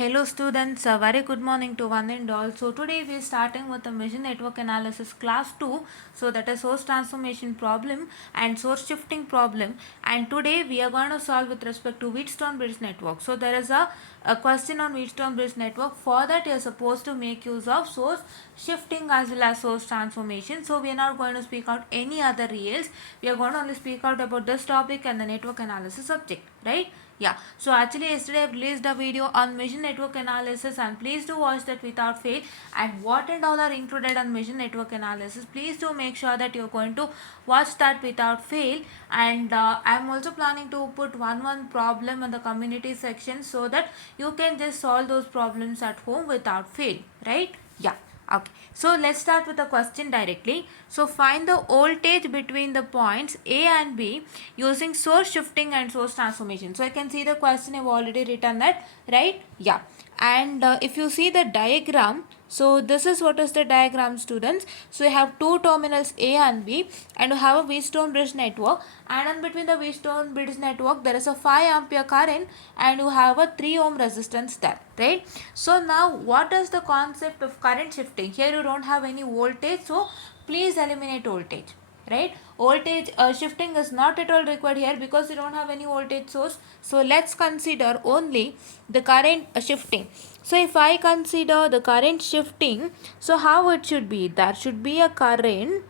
Hello students, a very good morning to one and all. So today we are starting with the machine network analysis class 2. So that is source transformation problem and source shifting problem, and today we are going to solve with respect to Wheatstone bridge network. So there is a question on Wheatstone bridge network. For that you are supposed to make use of source shifting as well as source transformation. So we are not going to speak out any other reals. We are going to only speak out about this topic and the network analysis subject, right? Yeah, so actually yesterday I released a video on machine network analysis, and please do watch that without fail. And what and all are included on machine network analysis, please do make sure that you're going to watch that without fail. And I'm also planning to put one problem in the community section so that you can just solve those problems at home without fail, right? Yeah. Okay, so let's start with the question directly. So find the voltage between the points A and B using source shifting and source transformation. So I can see the question I've already written that, right? Yeah. And if you see the diagram, so this is what is the diagram, students. So you have two terminals A and B, and you have a Wheatstone bridge network, and in between the Wheatstone bridge network there is a 5 ampere current, and you have a 3 ohm resistance there, right? So now what is the concept of current shifting? Here you don't have any voltage, so please eliminate voltage, right? Voltage shifting is not at all required here because you don't have any voltage source. So let's consider only the current shifting. So if I consider the current shifting, so how it should be? There should be a current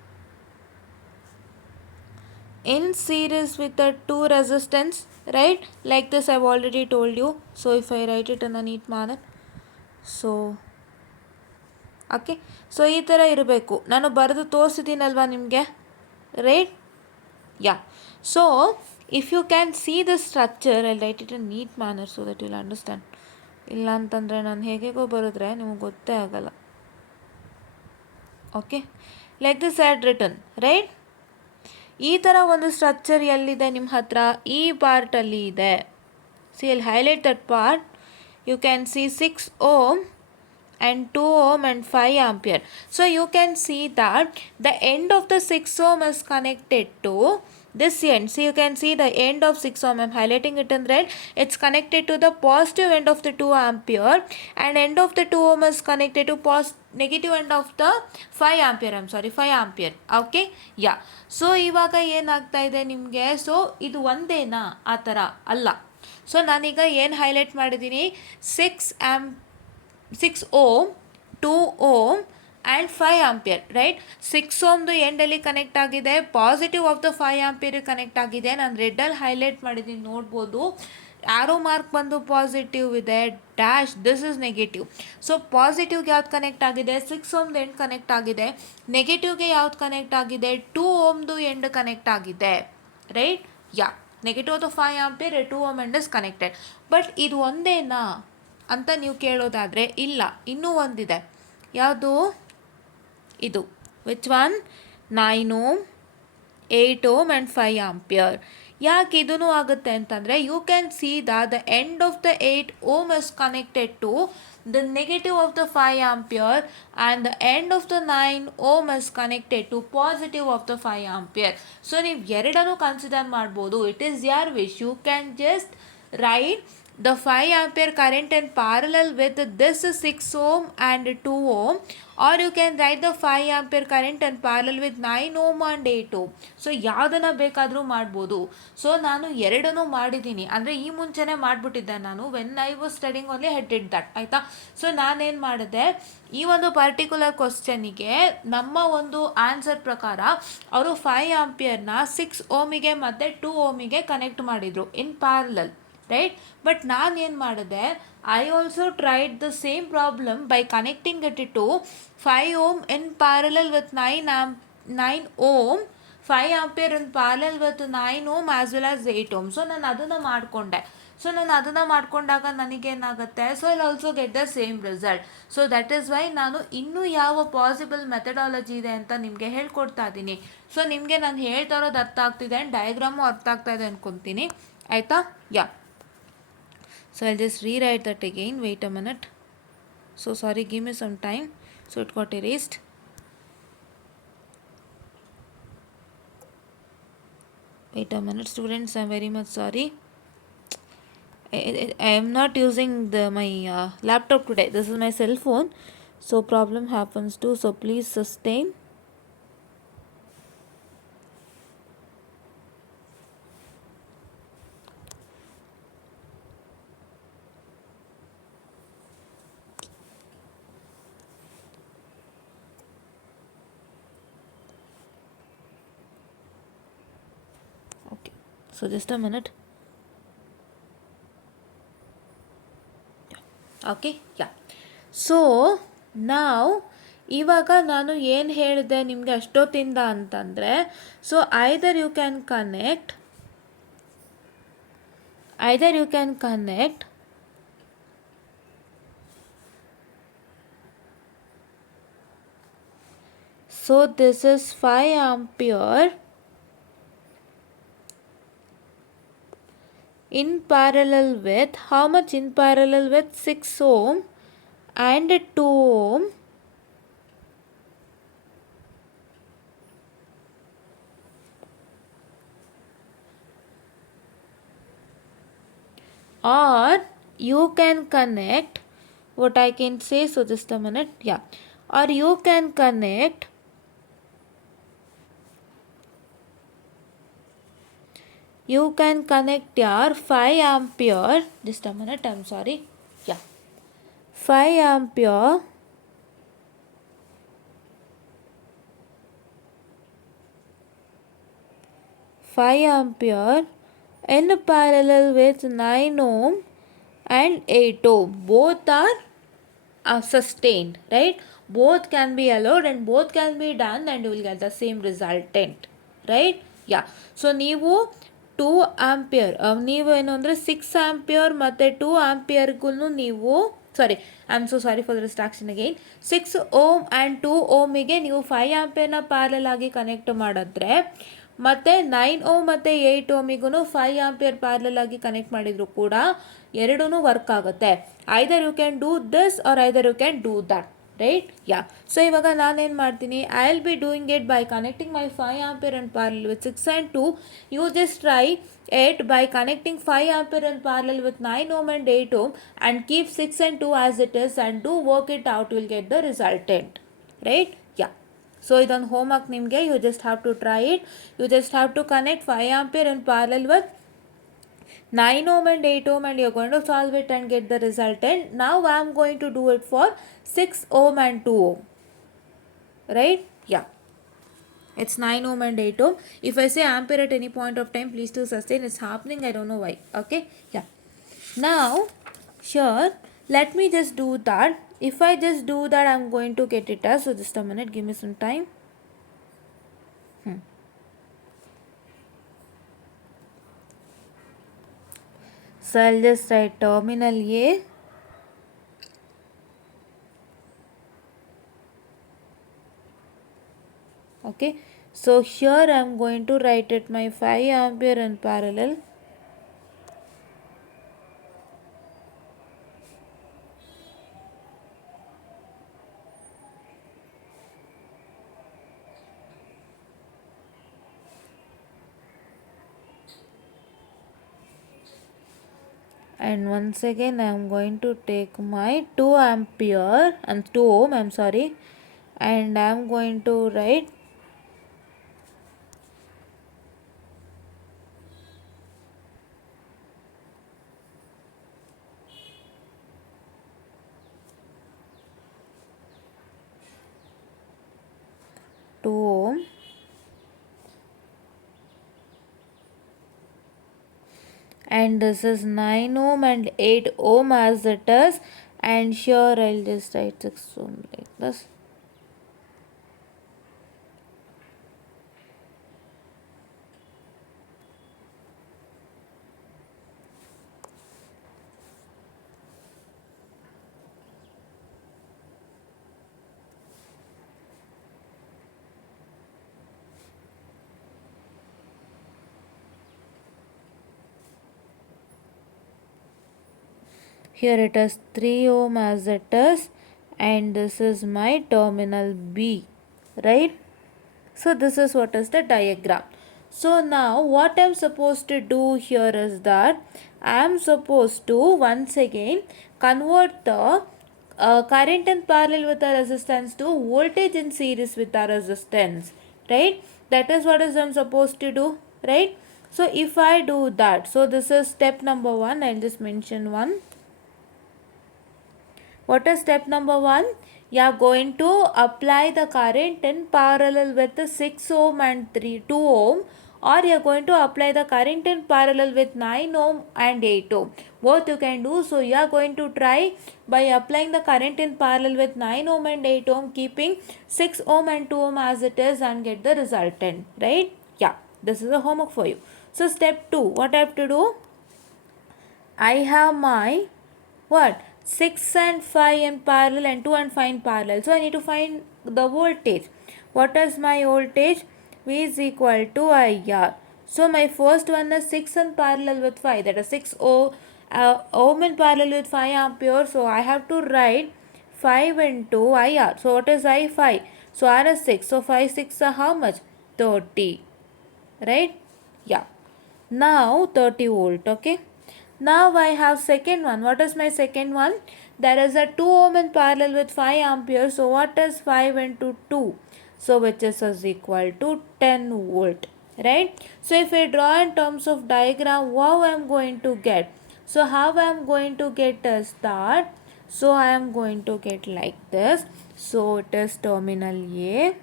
in series with the two resistance, right? Like this I've already told you. So if I write it in a neat manner, so okay, so ಈ ಥರ ಇರಬೇಕು. ನಾನು ಬರೆದು ತೋರಿಸಿದ್ದೀನಲ್ವಾ ನಿಮಗೆ, right? Yeah. So if you can see the structure, I write it in neat manner so that will understand. ಇಲ್ಲ ಅಂತಂದರೆ ನಾನು ಹೇಗೇಗೋ ಬರೆದ್ರೆ ನಿಮಗೆ ಗೊತ್ತೇ ಆಗಲ್ಲ. Okay, like this had written, right? ಈ ಥರ ಒಂದು ಸ್ಟ್ರಕ್ಚರ್ ಎಲ್ಲಿದೆ ನಿಮ್ಮ ಹತ್ರ? ಈ ಪಾರ್ಟಲ್ಲಿ ಇದೆ. See I'll highlight that part. You can see 6 ohm and 2 ohm and 5 ampere. So you can see that the end of the 6 ohm is connected to this end. So you can see the end of 6 ohm, I am highlighting it in red. It's connected to the positive end of the 2 ampere, and end of the 2 ohm is connected to negative end of the 5 ampere. I'm sorry, 5 ampere. Okay, yeah. So ಇವಾಗ ಏನಾಗ್ತಾ ಇದೆ ನಿಮಗೆ? So ಇದು ಒಂದೇನಾ? ಆ ಥರ ಅಲ್ಲ. So ನಾನೀಗ ಏನು ಹೈಲೈಟ್ ಮಾಡಿದ್ದೀನಿ? 6 ohm, 2 ohm and 5 ampere, right? 6 ohmದು ಎಂಡಲ್ಲಿ ಕನೆಕ್ಟ್ ಆಗಿದೆ, positive of the 5 ampere connect ಆಗಿದೆ. ನಾನು ರೆಡ್ಡಲ್ಲಿ ಹೈಲೈಟ್ ಮಾಡಿದ್ದೀನಿ, ನೋಡ್ಬೋದು. ಆರೋ ಮಾರ್ಕ್ ಬಂದು ಪಾಸಿಟಿವ್ ಇದೆ, dash this is negative. So ಪಾಸಿಟಿವ್ಗೆ ಯಾವ್ದು ಕನೆಕ್ಟ್ ಆಗಿದೆ? 6 ohmದು ಎಂಡ್ ಕನೆಕ್ಟ್ ಆಗಿದೆ. ನೆಗೆಟಿವ್ಗೆ ಯಾವ್ದು ಕನೆಕ್ಟ್ ಆಗಿದೆ? 2 ohmದು ಎಂಡ್ ಕನೆಕ್ಟ್ ಆಗಿದೆ, right? Yeah, negative of the 5 ampere, 2 ohm end is connected. But ಇದು ಒಂದೇನಾ ಅಂತ ನೀವು ಕೇಳೋದಾದರೆ, ಇಲ್ಲ, ಇನ್ನೂ ಒಂದಿದೆ. ಯಾವುದು? ಇದು. Which one? 9 ohm, 8 ohm and 5 ampere. ಯಾಕೆ ಇದೂ ಆಗುತ್ತೆ ಅಂತಂದರೆ, you can see the end of the 8 ohm is connected to the negative of the 5 ampere, and the end of the 9 ohm is connected to positive of the 5 ampere. So ನೀವು ಎರಡನ್ನೂ consider ಮಾಡ್ಬೋದು. It is your wish. You can just write the 5 ampere current in parallel with this 6 ohm and 2 ohm, or you can write the 5 ampere current in parallel with 9 ohm and 8 ohm. So ಯಾವುದನ್ನು ಬೇಕಾದರೂ ಮಾಡ್ಬೋದು. So ನಾನು ಎರಡನ್ನೂ ಮಾಡಿದ್ದೀನಿ, ಅಂದರೆ ಈ ಮುಂಚೆನೇ ಮಾಡಿಬಿಟ್ಟಿದ್ದೆ ನಾನು. When I was studying only head it that, ಆಯಿತಾ? ಸೊ ನಾನೇನು ಮಾಡಿದೆ, ಈ ಒಂದು ಪರ್ಟಿಕ್ಯುಲರ್ ಕ್ವಶನಿಗೆ ನಮ್ಮ ಒಂದು ಆನ್ಸರ್ ಪ್ರಕಾರ ಅವರು 5 ಆಂಪಿಯರ್ನ 6 ohmಗೆ ಮತ್ತು 2 ohmಗೆ ಕನೆಕ್ಟ್ ಮಾಡಿದರು ಇನ್ ಪ್ಯಾರಲಲ್, ರೈಟ್? ಬಟ್ ನಾನು ಏನು ಮಾಡಿದೆ, I also tried the same problem by connecting it to 5 ohm in parallel with 9 ohm, 5 ampere in parallel with 9 ohm as well as 8 ohm. So ನಾನು ಅದನ್ನು ಮಾಡಿಕೊಂಡೆ. ಸೊ ನಾನು ಅದನ್ನು ಮಾಡ್ಕೊಂಡಾಗ ನನಗೇನಾಗುತ್ತೆ? So I'll also get the same result. So that is why ನಾನು ಇನ್ನೂ ಯಾವ ಪಾಸಿಬಲ್ ಮೆಥಡಾಲಜಿ ಇದೆ ಅಂತ ನಿಮಗೆ ಹೇಳ್ಕೊಡ್ತಾ ಇದ್ದೀನಿ. ಸೊ ನಿಮಗೆ ನಾನು ಹೇಳ್ತಾ ಇರೋದು ಅರ್ಥ ಆಗ್ತಿದೆ, ಆ್ಯಂಡ್ ಡಯಾಗ್ರಾಮು ಅರ್ಥ ಆಗ್ತಾ ಇದೆ ಅಂದ್ಕೊತೀನಿ, ಆಯಿತಾ? ಯಾ. So I'll just rewrite that again. Wait a minute. So sorry, give me some time. So it got erased. Wait a minute, students. I'm very much sorry. I am not using my laptop today. This is my cell phone, so problem happens too. So please sustain. Okay, so just a minute. Okay yeah so ನಾವು ಇವಾಗ ನಾನು ಏನು ಹೇಳಿದೆ ನಿಮಗೆ ಅಷ್ಟೊತ್ತಿಂದ ಅಂತಂದರೆ, so either you can connect so this is 5 ampere in parallel with, how much in parallel with 6 ohm and 2 ohm, or you can connect, what I can say, so just a minute, yeah, or you can connect your 5 ampere, just a minute, I'm sorry, yeah, 5 ampere in parallel with 9 ohm and 8 ohm. Both are sustained, right? Both can be allowed and both can be done, and you will get the same resultant, right? Yeah. So ನೀವು 2 ampere, ನೀವು ಏನು ಅಂದರೆ 6 ampere ಮತ್ತು 2 ಆಂಪಿಯರ್ಗೂ ನೀವು I am so sorry for the distraction again, 6 ohm and 2 ಓಮಿಗೆ ನೀವು 5 ಆಂಪಿಯರ್ನ parallel ಆಗಿ ಕನೆಕ್ಟ್ ಮಾಡಿದ್ರೆ, ಮತ್ತು 9 ಓಮ್ ಮತ್ತು 8 ಓಮಿಗೂ 5 ಆಂಪಿಯರ್ ಪ್ಯಾರಲ್ ಆಗಿ ಕನೆಕ್ಟ್ ಮಾಡಿದ್ರು ಕೂಡ ಎರಡೂ ವರ್ಕ್ ಆಗುತ್ತೆ. Either you can do this or either you can do that, right? Yeah. So ಇವಾಗ ನಾನೇನು ಮಾಡ್ತೀನಿ, I will be doing it by connecting my 5 ampere and parallel with 6 and 2. You just try it by connecting 5 ampere and parallel with 9 ohm and 8 ohm and keep 6 and 2 as it is and do work it out. You will get the resultant, right? Yeah. So ಇದೊಂದು homework ನಿಮಗೆ, you just have to try it. You just have to connect 5 ampere in parallel with 9 ohm and 8 ohm and you're going to solve it and get the resultant. Now I am going to do it for 6 ohm and 2 ohm, right? Yeah. It's 9 ohm and 8 ohm. If I say ampere at any point of time, please do sustain. It's happening, I don't know why. Okay, yeah. Now here let me just do that. If I just do that, I'm going to get it as, so just a minute, give me some time. So I'll just write terminal A, okay. So here I'm going to write it my 5 ampere in parallel, and once again I am going to take my 2 ampere and 2 ohm, I'm sorry, and I am going to write two ohm and this is 9 ohm and 8 ohm as it is, and here I'll just write 6 ohm like this. Here it is 3 ohm as it is, and this is my terminal B, right? So this is what is the diagram. So now what I'm supposed to do here is that I am supposed to once again convert the current in parallel with the resistance to voltage in series with the resistance, right? That is what is I'm supposed to do, right? So if I do that, so this is step number 1. I'll just mention one. What is step number 1? You are going to apply the current in parallel with the 6 ohm and 2 ohm, or you are going to apply the current in parallel with 9 ohm and 8 ohm. Both you can do. So you are going to try by applying the current in parallel with 9 ohm and 8 ohm, keeping 6 ohm and 2 ohm as it is, and get the resultant, right? Yeah, this is a homework for you. So step 2, what I have to do? I have my what 6 and 5 in parallel and 2 and 5 in parallel. So I need to find the voltage. What is my voltage? V is equal to IR. So my first one is 6 in parallel with 5, that is 6 ohm in parallel with 5 ampere. So I have to write 5 into IR. So what is I? 5. So R is 6. So 5 6 are how much? 30. Right? Yeah. Now 30 volt. Okay. Now I have second one. What is my second one? There is a 2 ohm in parallel with 5 ampere. So what is 5 into 2? So which is equal to 10 volt. Right? So if I draw in terms of diagram, how I am going to get? So how I am going to get is that? So I am going to get like this. So it is terminal A.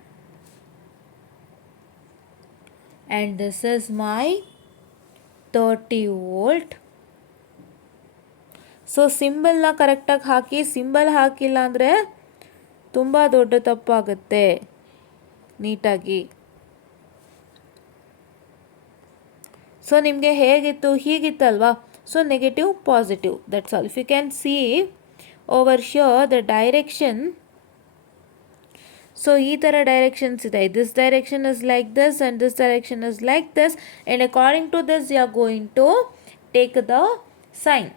And this is my 30 volt. So ಸಿಂಬಲ್ನ ಕರೆಕ್ಟಾಗಿ ಹಾಕಿ, symbol ಹಾಕಿಲ್ಲ ಅಂದರೆ ತುಂಬ ದೊಡ್ಡ ತಪ್ಪಾಗುತ್ತೆ. ನೀಟಾಗಿ so ನಿಮಗೆ ಹೇಗಿತ್ತು? ಹೀಗಿತ್ತಲ್ವಾ? So negative positive, that's all. If you can see over sure the direction. So ಈ ಥರ ಡೈರೆಕ್ಷನ್ಸ್ ಇದೆ. This direction is like this and this direction is like this, and according to this you are going to take the sign,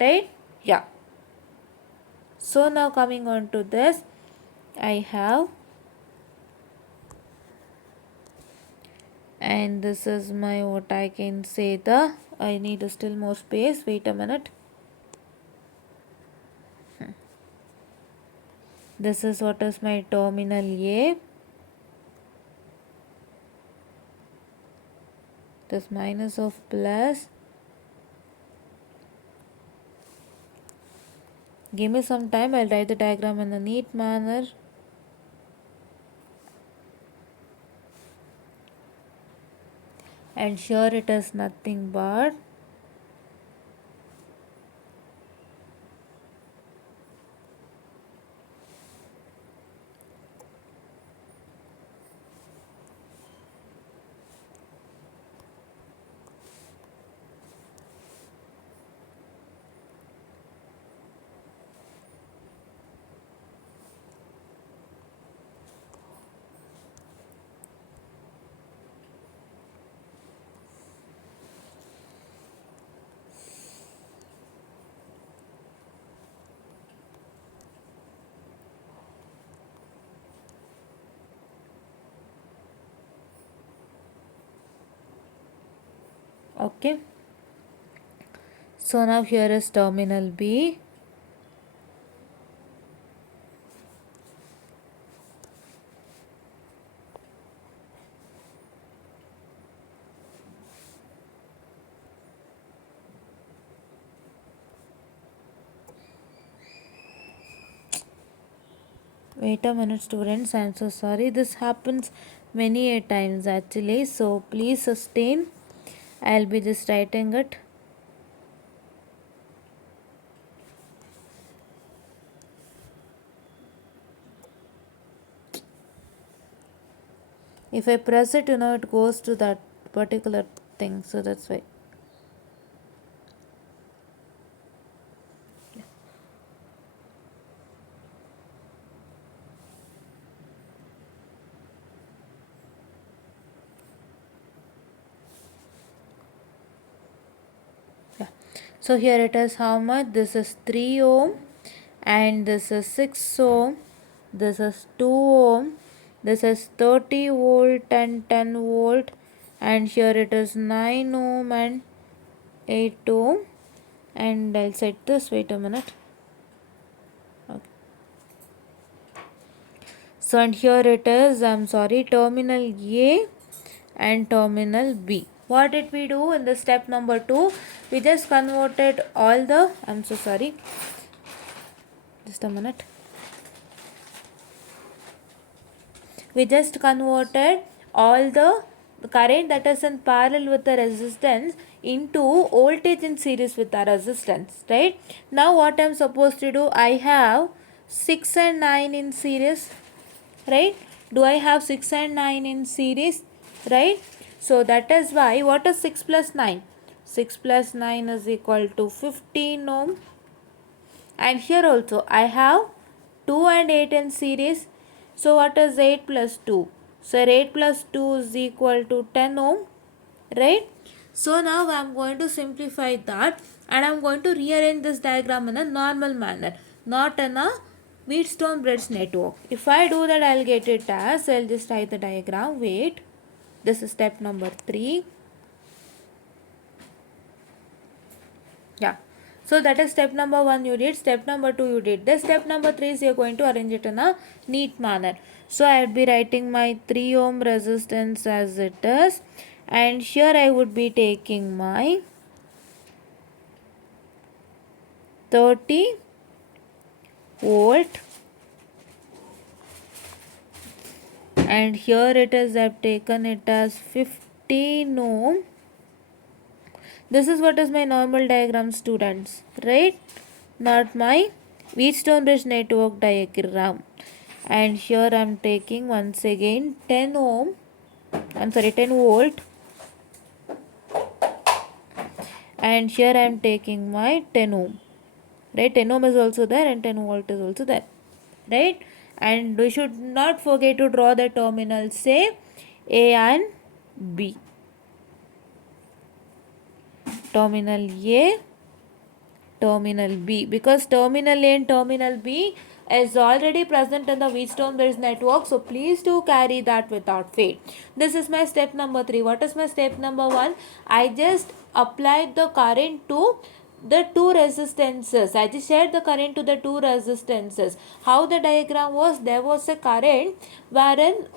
right? Yeah. So now coming on to this, I have, and this is my, what I can say, I need still more space. Wait a minute. This is what is my terminal A. This minus of plus. Give me some time. I'll write the diagram in a neat manner. And sure, it is nothing but okay. So now here is terminal B. Wait a minute, students. I'm so sorry. This happens many a times actually. So please sustain. I'll be just writing it. If I press it, it goes to that particular thing. So that's why. So here it is how much? This is 3 ohm and this is 6 ohm. This is 2 ohm. This is 30 volt and 10 volt. And here it is 9 ohm and 8 ohm. and I'll set this, wait a minute. Okay. So and here it is, terminal A and terminal B. What did we do in the step number 2? We just converted all the, just a minute. We just converted all the current that is in parallel with the resistance into voltage in series with the resistance, right? Now what I am supposed to do, I have 6 and 9 in series, right? Do I have 6 and 9 in series, right? So that is why, what is 6 plus 9? 6 plus 9 is equal to 15 ohm. And here also I have 2 and 8 in series. So what is 8 plus 2? So 8 plus 2 is equal to 10 ohm, right? So now I am going to simplify that, and I am going to rearrange this diagram in a normal manner, not in a Wheatstone bridge network. If I do that, I will get it as, I will just write the diagram. Wait, this is step number 3. Yeah. So that is step number 1 you did, step number 2 you did. This step number 3 is you are going to arrange it in a neat manner. So I would be writing my 3 ohm resistance as it is, and here I would be taking my 30 volt, and here it is, I have taken it as 15 ohm. This is what is my normal diagram, students, right? Not my Wheatstone bridge network diagram. And here I am taking once again 10 ohm, 10 volt, and here I am taking my 10 ohm, right? 10 ohm is also there and 10 volt is also there, right? And we should not forget to draw the terminals, say A and B. Terminal A, terminal B, because terminal A and terminal B is already present in the Wheatstone bridge network, so please do carry that without fail. This is my step number 3. What is my step number 1? I just applied the current to the two resistances. I just shared the current to the two resistances. How the diagram was, there was a current wherein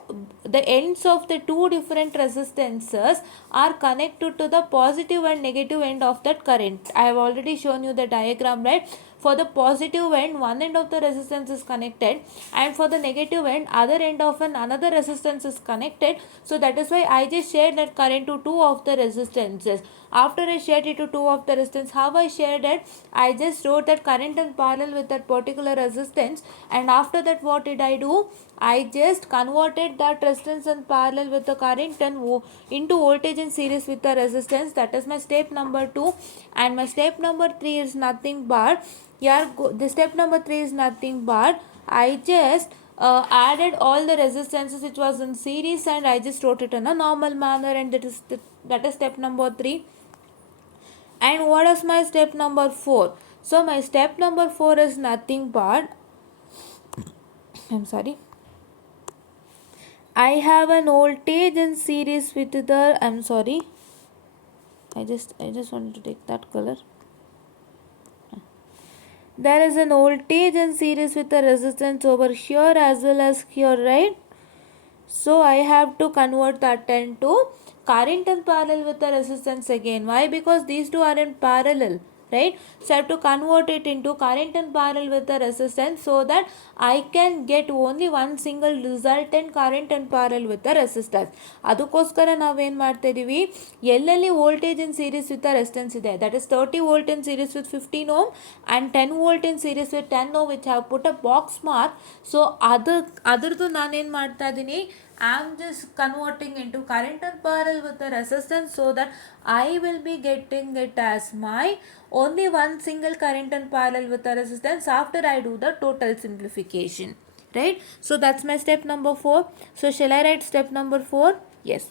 the ends of the two different resistances are connected to the positive and negative end of that current. I have already shown you the diagram, right? For the positive end, one end of the resistance is connected, and for the negative end, other end of another resistance is connected. So that is why I just shared that current to two of the resistances. After I shared it to two of the resistance, how I shared it, I just wrote that current in parallel with that particular resistance, and after that what did I do? I just converted that resistance in parallel with the current and into voltage in series with the resistance. That is my step number 2, and my step number 3 is nothing but, the step number 3 is nothing but I just added all the resistances which was in series, and I just wrote it in a normal manner, and that is step number 3. And what is my step number 4? So my step number 4 is nothing but, I have an voltage in series with the, I just wanted to take that color. There is an voltage in series with the resistance over here as well as here, right? So I have to convert that into current in parallel with the resistance again. Why? Because these two are in parallel, right? So I have to convert it into current in parallel with the resistance, so that I can get only one single resultant current in parallel with the resistance. ಅದಕ್ಕೋಸ್ಕರ ನಾವೇನು ಮಾಡ್ತಾ ಇದ್ದೀವಿ, ಎಲ್ಲೆಲ್ಲಿ voltage in series with the resistance ಇದೆ, that is 30 volt in series with 15 ohm and 10 volt in series with 10 ohm which have put a box mark. So ಅದ್ರದ್ದು ನಾನೇನು ಮಾಡ್ತಾ ಇದ್ದೀನಿ, I am just converting into current and parallel with the resistance, so that I will be getting it as my only one single current and parallel with the resistance after I do the total simplification, right? So that's my step number 4. So shall I write step number 4? Yes.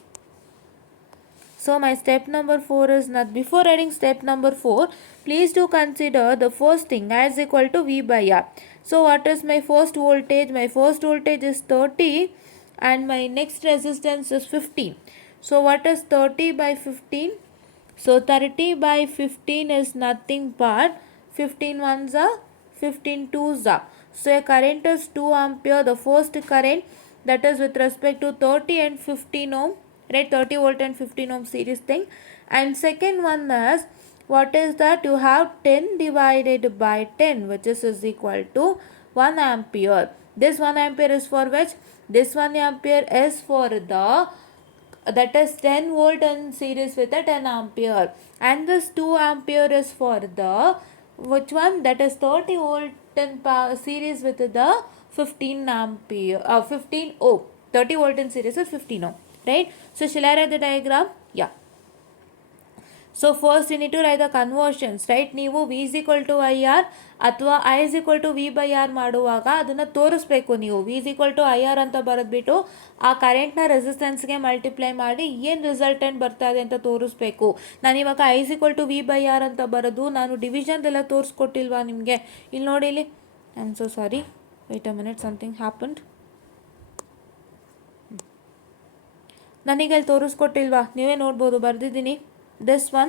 So my step number 4 is not, before writing step number 4, please do consider the first thing as equal to V by R. So what is my first voltage? My first voltage is 30 and my next resistance is 15. So what is 30 by 15? So 30 by 15 is nothing but 15 ones are 15 twos are. So a current is 2 ampere. The first current, that is with respect to 30 and 15 ohm, right? 30 volt and 15 ohm series thing. And second one is, what is that? You have 10 divided by 10, which is equal to 1 ampere. This 1 ampere is for which? This 1 ampere is for the, that is 10 volt in series with a 10 ampere, and this 2 ampere is for the which one, that is 30 volt in series with the 15 ampere 15 ohm. 30 volt in series is 15 ohm, right? So shall I write the diagram? Yeah. So first you need to write the conversions, right? ನೀವು v is equal to ir ಅಥವಾ I is equal to v by r ಮಾಡುವಾಗ ಅದನ್ನು ತೋರಿಸ್ಬೇಕು. ನೀವು v is equal to ir ಅಂತ ಬರೆದ್ಬಿಟ್ಟು ಆ ಕರೆಂಟ್ನ ರೆಸಿಸ್ಟೆನ್ಸ್ಗೆ multiply ಮಾಡಿ ಏನು ರಿಸಲ್ಟೆಂಟ್ ಬರ್ತಾ ಇದೆ ಅಂತ ತೋರಿಸ್ಬೇಕು. ನಾನು ಇವಾಗ I is equal to v by r ಅಂತ ಬರೆದು ನಾನು ಡಿವಿಷನ್ದೆಲ್ಲ ತೋರಿಸ್ಕೊಟ್ಟಿಲ್ವಾ ನಿಮಗೆ? ಇಲ್ಲಿ ನೋಡಿ, ಇಲ್ಲಿ I am so sorry, wait a minute, something happened. ನನಗೆ ಅಲ್ಲಿ ತೋರಿಸ್ಕೊಟ್ಟಿಲ್ವಾ? ನೀವೇ ನೋಡ್ಬೋದು, ಬರೆದಿದ್ದೀನಿ this one.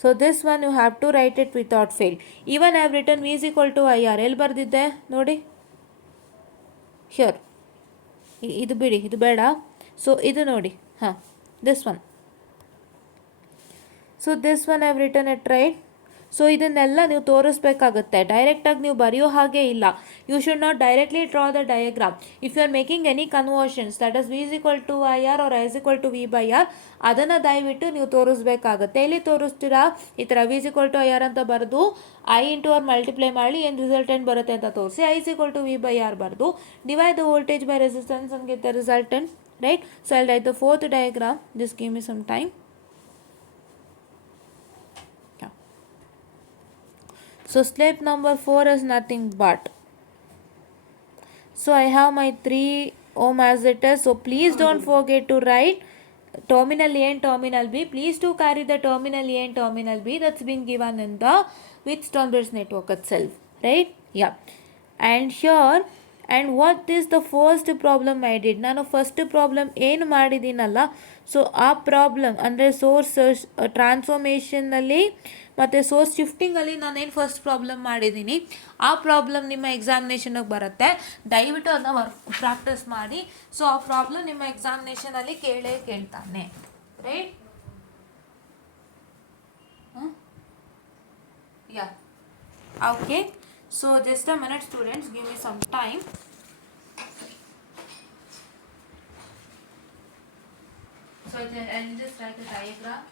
So this one you have to write it without fail. Even I have written v is equal to ir. ಎಲ್ಲಿ ಬರೆದಿದ್ದೆ ನೋಡಿ, here. ಇದು ಬಿಡಿ, ಇದು ಬೇಡ. ಸೊ ಇದು ನೋಡಿ, ಹಾಂ, this one. So this one I have written it right. So ಇದನ್ನೆಲ್ಲ ನೀವು ತೋರಿಸ್ಬೇಕಾಗುತ್ತೆ, ಡೈರೆಕ್ಟಾಗಿ ನೀವು ಬರೆಯೋ ಹಾಗೆ ಇಲ್ಲ. You should not directly draw the diagram. If you are making any conversions, that is V is equal to I R R I is equal to V by R, ಅದನ್ನು ದಯವಿಟ್ಟು ನೀವು ತೋರಿಸ್ಬೇಕಾಗುತ್ತೆ. ಎಲ್ಲಿ ತೋರಿಸ್ತೀರಾ? ಈ ಥರ V is equal to I R ಅಂತ ಬರೆದು ಐ ಇಂಟು ಆರ್ ಮಲ್ಟಿಪ್ಲೈ ಮಾಡಿ ಏನು ರಿಸಲ್ಟೆಂಟ್ ಬರುತ್ತೆ ಅಂತ ತೋರಿಸಿ, I is equal to V by R ಬರೆದು divide the voltage by resistance and get the resultant, right? So I'll write the fourth diagram. Just give me some time. So step number 4 is nothing but, so I have my 3 ohm as it is. So please don't forget to write terminal A and terminal B. Please do carry the terminal A and terminal B that's been given in the Wheatstone bridge network itself, right? Yeah. And here, and what is the first problem I did? ನಾನು first problem ಏನು ಮಾಡಿದ್ದೀನಲ್ಲ, so ಆ problem ಅಂದರೆ source ಟ್ರಾನ್ಸ್ಫಾರ್ಮೇಷನ್ನಲ್ಲಿ ಮತ್ತು source ಶಿಫ್ಟಿಂಗಲ್ಲಿ ನಾನೇನು first problem ಮಾಡಿದ್ದೀನಿ, ಆ problem ನಿಮ್ಮ ಎಕ್ಸಾಮಿನೇಷನಿಗೆ ಬರುತ್ತೆ. ದಯವಿಟ್ಟು ಅದನ್ನ ಪ್ರಾಕ್ಟೀಸ್ ಮಾಡಿ. ಸೊ ಆ ಪ್ರಾಬ್ಲಮ್ ನಿಮ್ಮ ಎಕ್ಸಾಮಿನೇಷನಲ್ಲಿ ಕೇಳ್ತಾನೆ, right? Yeah, okay. So just a minute students, give me some time. So I'll just write a diagram.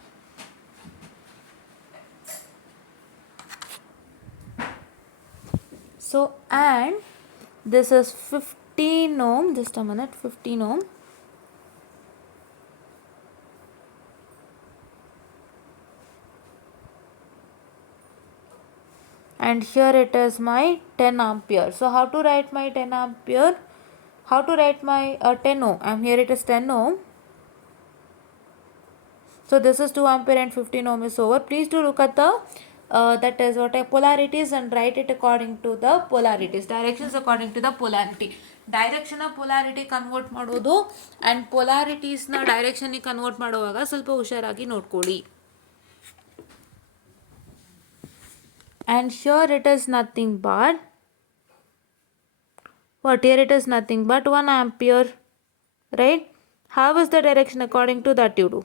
So and this is 15 ohm, just a minute, 15 ohm. And here it is my 10 ampere. So how to write my 10 ampere? How to write my 10 ohm? Here it is 10 ohm. So this is 2 ampere and 15 ohm is over. Please do look at the that is what polarities and write it according to the polarities. Directions according to the polarity. Direction of polarity convert ಮಾಡೋದು and polarities ನ direction ಗೆ convert ಮಾಡುವಾಗ ಸ್ವಲ್ಪ ಹುಷಾರಾಗಿ ನೋಡ್ಕೊಳ್ಳಿ. And here it is nothing but, what, here it is nothing but 1 ampere, right? How is the direction according to that you do?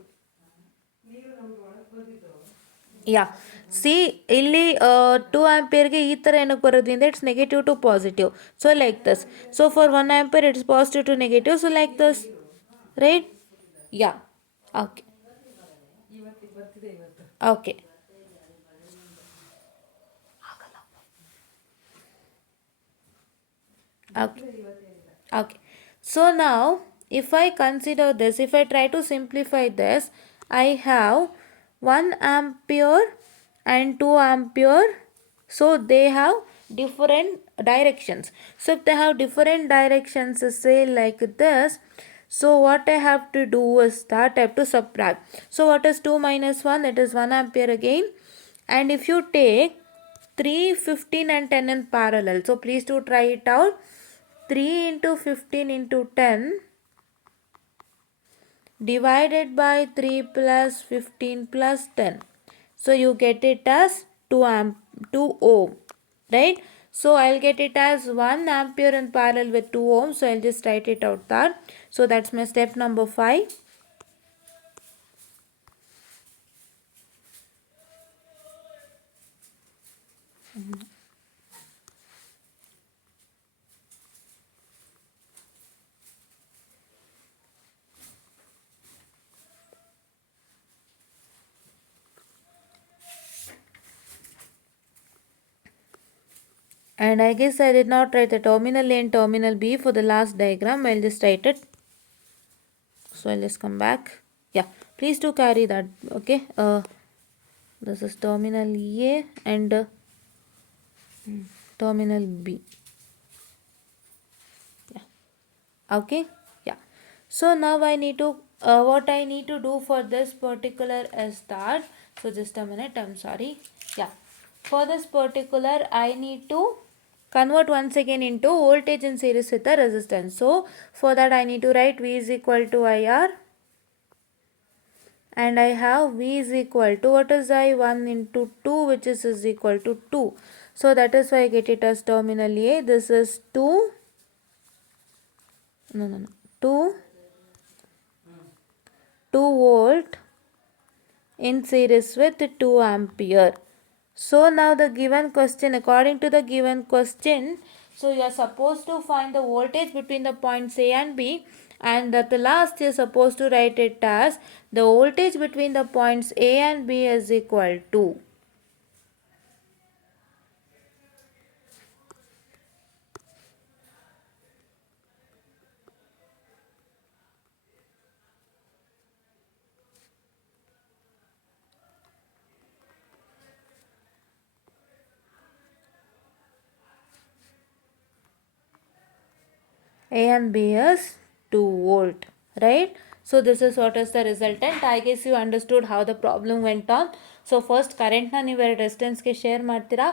Yeah, see, ಇಲ್ಲಿ 2 ಆಂಪಿಯರ್ಗೆ ಈ ಥರ ಏನಕ್ಕೆ ಬರೋದ್ರಿಂದ it's negative to positive. So like this. So for 1 ampere it's positive to negative. So like this, right? Yeah, okay, okay. Okay. So now if I consider this, if I try to simplify this, I have 1 ampere and 2 ampere. So they have different directions. So if they have different directions, say like this, so what I have to do is that I have to subtract. So what is 2 minus 1? It is 1 ampere again. And if you take 3, 15 and 10 in parallel, so please do try it out. 3 into 15 into 10, divided by 3 plus 15 plus 10. So you get it as 2 ohm, right? So I'll get it as 1 ampere in parallel with 2 ohms. So I'll just write it out there. So that's my step number 5. And I guess I did not write the terminal A and terminal B for the last diagram. I'll just write it. So I'll just come back. Yeah, please do carry that. Okay. This is terminal A and terminal B. Yeah. Okay. Yeah. So now I need to what I need to do for this particular is that, so just a minute, I'm sorry. Yeah. For this particular I need to convert once again into voltage in series with the resistance. So for that I need to write V is equal to IR, and I have V is equal to, what is I, 1 into 2, which is equal to 2. So that is why I get it as terminal A. This is 2, no, 2 volt in series with 2 ampere. So now the given question, according to the given question, so you are supposed to find the voltage between the points A and B, and at the last you are supposed to write it as the voltage between the points A and B is equal to. A and B is 2 volt, right? So this is what is the resultant. I guess you understood how the problem went on. So first current na ನೀವು ರೆಸಿಸ್ಟೆನ್ಸ್ಗೆ share ಮಾಡ್ತೀರಾ,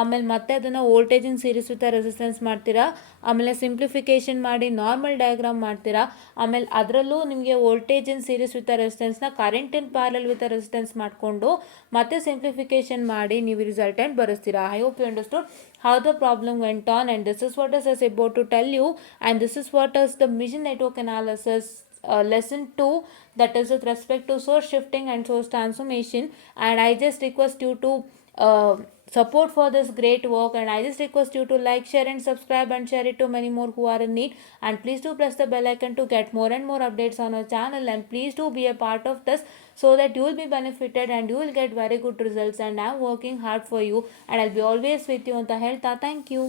ಆಮೇಲೆ ಮತ್ತೆ ಅದನ್ನು voltage in series with resistance ಮಾಡ್ತೀರಾ, ಆಮೇಲೆ simplification ಮಾಡಿ normal diagram ಮಾಡ್ತೀರಾ, ಆಮೇಲೆ ಅದರಲ್ಲೂ ನಿಮಗೆ ವೋಲ್ಟೇಜ್ ಇನ್ ಸೀರೀಸ್ ವಿತ್ ರೆಸಿಸ್ಟೆನ್ಸ್ನ current in parallel with resistance ಮಾಡಿಕೊಂಡು ಮತ್ತೆ ಸಿಂಪ್ಲಿಫಿಕೇಶನ್ ಮಾಡಿ ನೀವು ರಿಸಲ್ಟೆಂಟ್ ಬರೆಸ್ತೀರಾ. I hope you understood how the problem went on, and this is what I was about to tell you, and this is what is the mission network analysis lesson 2, that is with respect to source shifting and source transformation. And I just request you to support for this great work, and I just request you to like, share and subscribe and share it to many more who are in need, and please do press the bell icon to get more and more updates on our channel, and please do be a part of this so that you will be benefited and you will get very good results, and I am working hard for you and I'll be always with you ಅಂತ ಹೇಳ್ತಾ thank you.